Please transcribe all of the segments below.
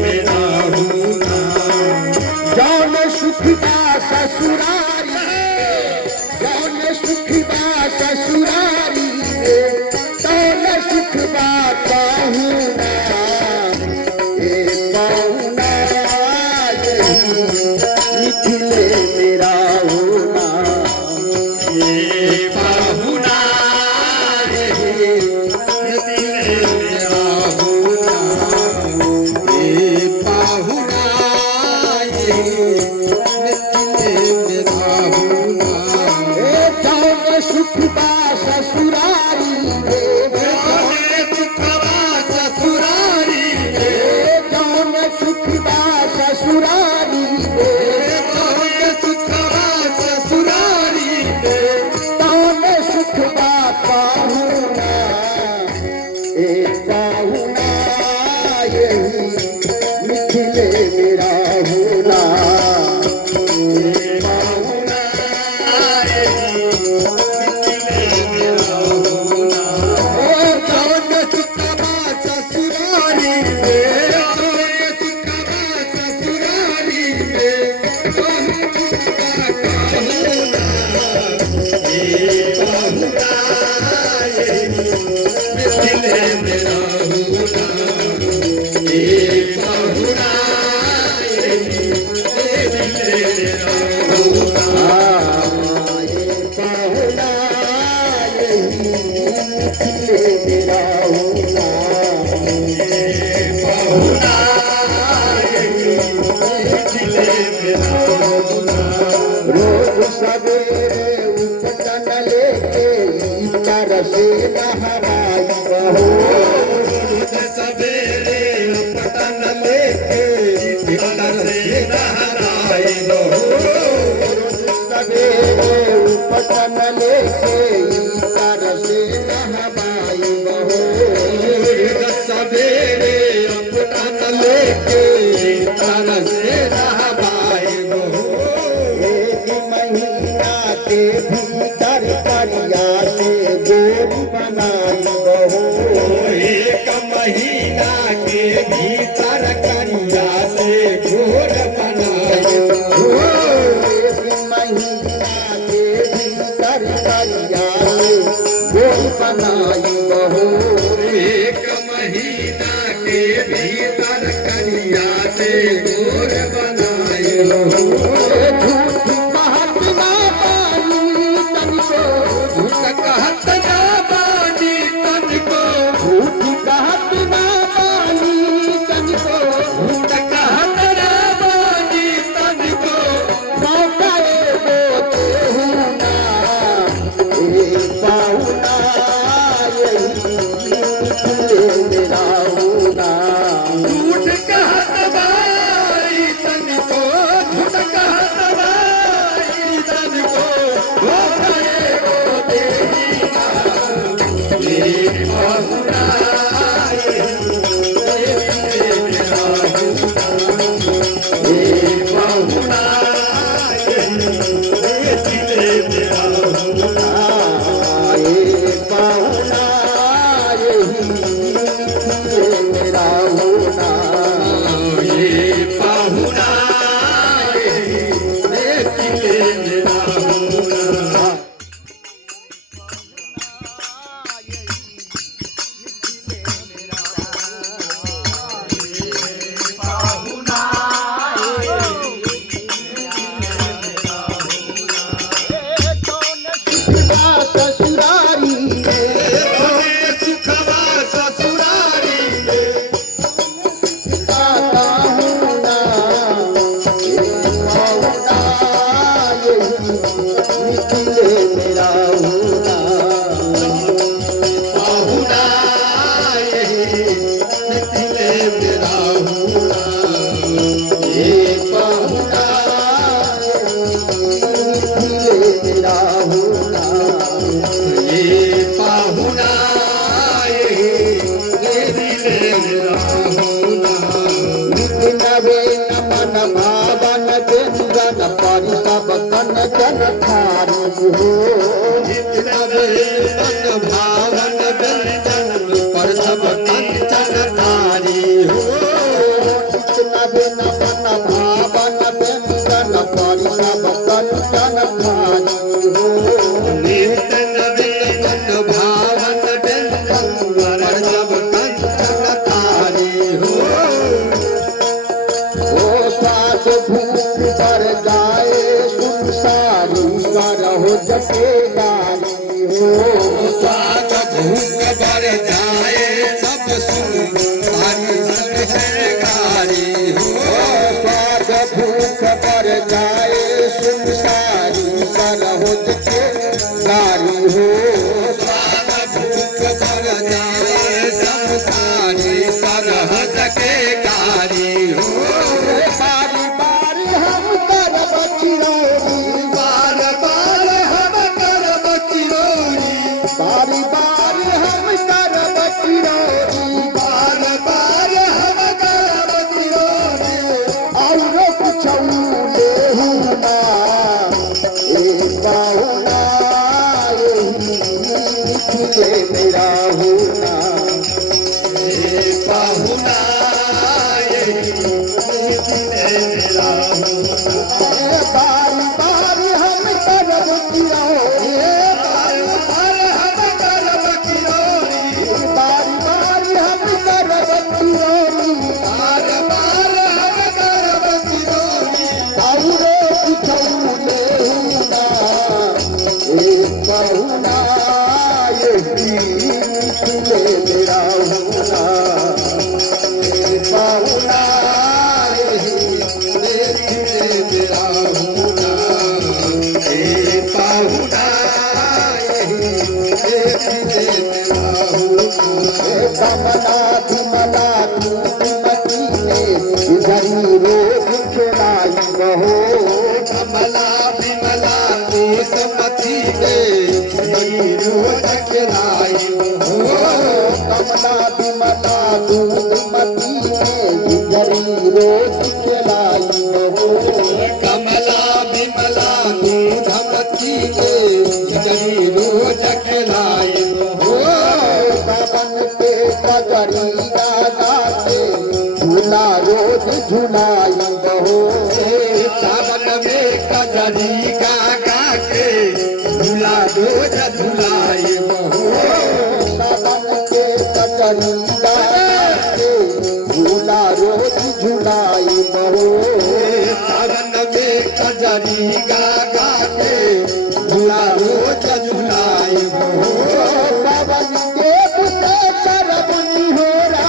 मेरा होना। जौन सुखबा ससुरारी जौन सुखबा ससुरारी तौन सुखबा पाहुना ए पाहुना निखिले मेरा होना ये पाहुना मेरा होना। ये पाहुना मेरा होना। ए जौन सुखबा ससुरारी ससुरारी जौन सुखबा ससुरारी ससुरारी तौन सुखबा पाहुना ए पाहुना यही निखिले मेरा होना पाहुना मेरा होना। ए जौन सुखबा ससुरारी पाहुना यही निखिले मेरा होना रोज सवेरे उपटन लेके इतर से नहराई बहो सवेरे पतन लेके से नहराई लो। सवेरे उपटन लेके इतर से नहराई बहो सवेरे पतन लेके तर से नहराई लो। एक महीना के भीतर करिया से गोरी बनाई बहो एक महीना के भीतर कन्या से घोर बनाए। एक महीना के भीतर करिया से गोरी बनाई बहो एक महीना के भीतर कन्या से घोर बनाए लो। झूठ कहत ना पानी तनिको झूठ कहत ना बानी तनिको। झूठ कहत ना पानी तनिको झूठ कहत ना बानी तनिको। मौका एगो देहुना ए पाहुना यही निखिले मेरा होना झूठ कहत बाई तनिको। झूठ कहत बाई तनिको। धोखा एगो देहिना। ये पाहुना मेरा होना। ये पाहुना मेरा होना। ए पाहुना यही निखिले मेरा होना ये पाहुना मेरा होना। ससुरारी सुखवा ससुरारी पाहुना पाहुना यही निखिले मेरा होना पाहुना निकले मेरा होना। ए पाहुना निखिले मेरा होना ये पाहुना दिले मेरा होना। नवे नमन भावन व्यंजन परितव कन जन थारी हो जितना तन भावन व्यंजन पर सब कंचन तारी हो। बिन मन भावन व्यंजन परिसब कंचन खानी हो नित नवीन मन भावन व्यंजन परिसब कंचन थारी हो ओ सास भूख पर जाए सुनसारी करहो जपे गानी हो स्वाग भूख बर जाए सब सुन हरि सुन है कारी हो स्वाद भूख पर जाए सुनसारी करहो जपे गानी हो स्वाग भूख बर जाए सब सारी सरहद के कारी हो बारी बारी हम करब चिरौरी बार बार हम करब चिरौरी बारी बारी हम करब चिरौरी बार बार हम करब चिरौरी और कुछ लेहू ना ए पाहुना यही मेरा होना हे पाहुना यही मेरा बारी बारी हम करब चिरौरी बार बार हम करब चिरौरी बारी बारी हम करब चिरौरी बार बार हम करब चिरौरी औरे कुछौले हुना ए कहुना यही तुले मेरा हुना ए पाहुना मेरा होना हे पाहुना यही मेरा होना ए कमला विमला तुमती ने इधरी रोग खिलाई बहो कमला विमला समति के रोज खिलाई हो कमला विमला तुमती ने इधरी रोग खिलाई बहो कमला विमला धमती के रोज खिलाई हो सावन पे कजरी गागा के झूला रोज झूलाई बहो सावन में कजरी गा के झूला रोज झूलाई बहो सावन पे कजरी गागा के झूला रोज झूलाई बहो सावन में कजरी गा के झूला रोज झूलाई बहो पवन देव से करबनी होरा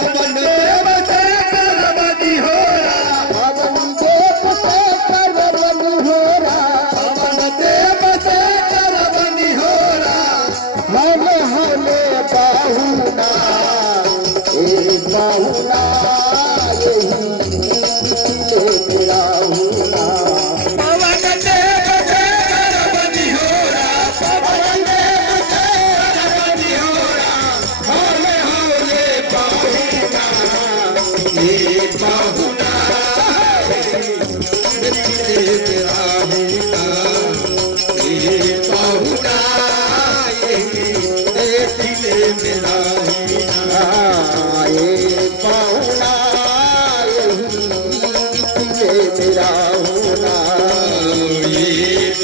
पवन देव से करबनी होरा पवन देव से करबनी होरा पवन देव से करबनी होरा हले हले बाहुना ए बाहुना यही मेरा हुना पवन देव से करबनी होरा पवन देव से करबनी होरा होले होले पाहुना ये पाहुना तेरा होना ये पाहुना ये दिले मेरा होना ए बाहुना यही मेरा हुना ये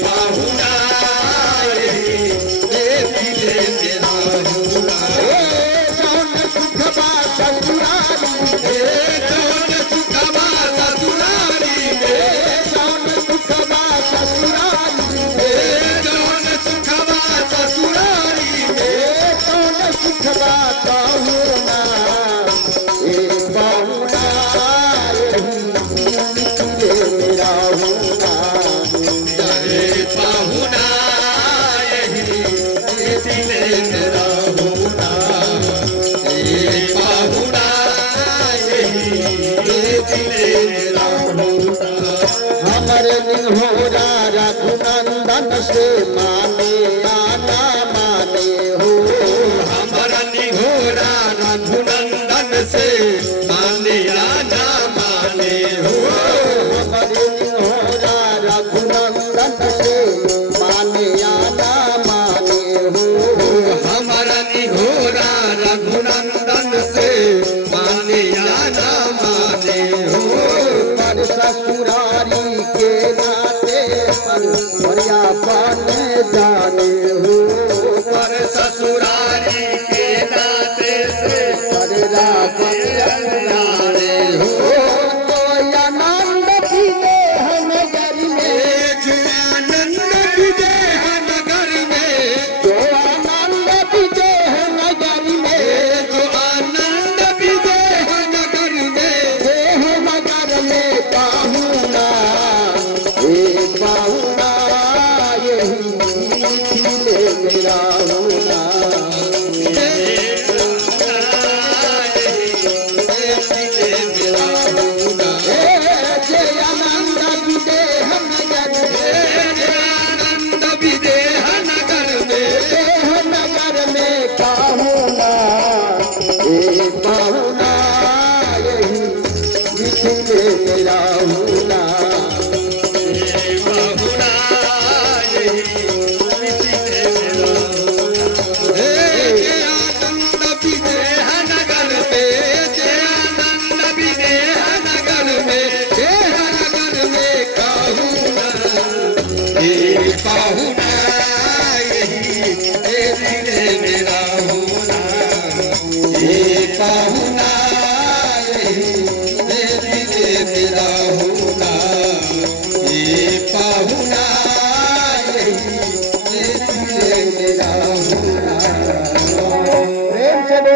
पाहुना ये दिले मेरा होना जौन सुखबा ससुरारी जौन सुखबा ससुरारी जौन सुखबा ससुरारी जौन सुखबा ससुरारी जौन सुखबा कहूना ए बाहुना यही मेरा हुना ये पाहुना यही दिले मेरा होना ये पाहुना यही दिले मेरा होना हमर निहोरा रघुनंदन से माने आना माने हो हमर निघोरा रघुनंदन से माने आना माने हो हमर निहोरा रघुनंदन से माने आना माने हो हमर निघोरा रघुनंदन से माने आना माने हो ससुरारी के नाते पर भरिया पाने जाने हो पर ससुरारी के नाते से पर रात जाने हो तो आनंद पीले हम घर में जो आनंद विजय नगर में जो आनंद पीले हम घर में जो आनंद विजय नगर में देह नगर में पाहुना एक पाहुना यही खिले मेरा होना जय आनंद विदेह नगर आनंद विदेह नगर में देह नगर में पाहुना एक पाहुना यही खिले मेरा होना बहुना आनंद विदेह नगर में आनंद विदेह नगर में नगर में कहूना पाहुना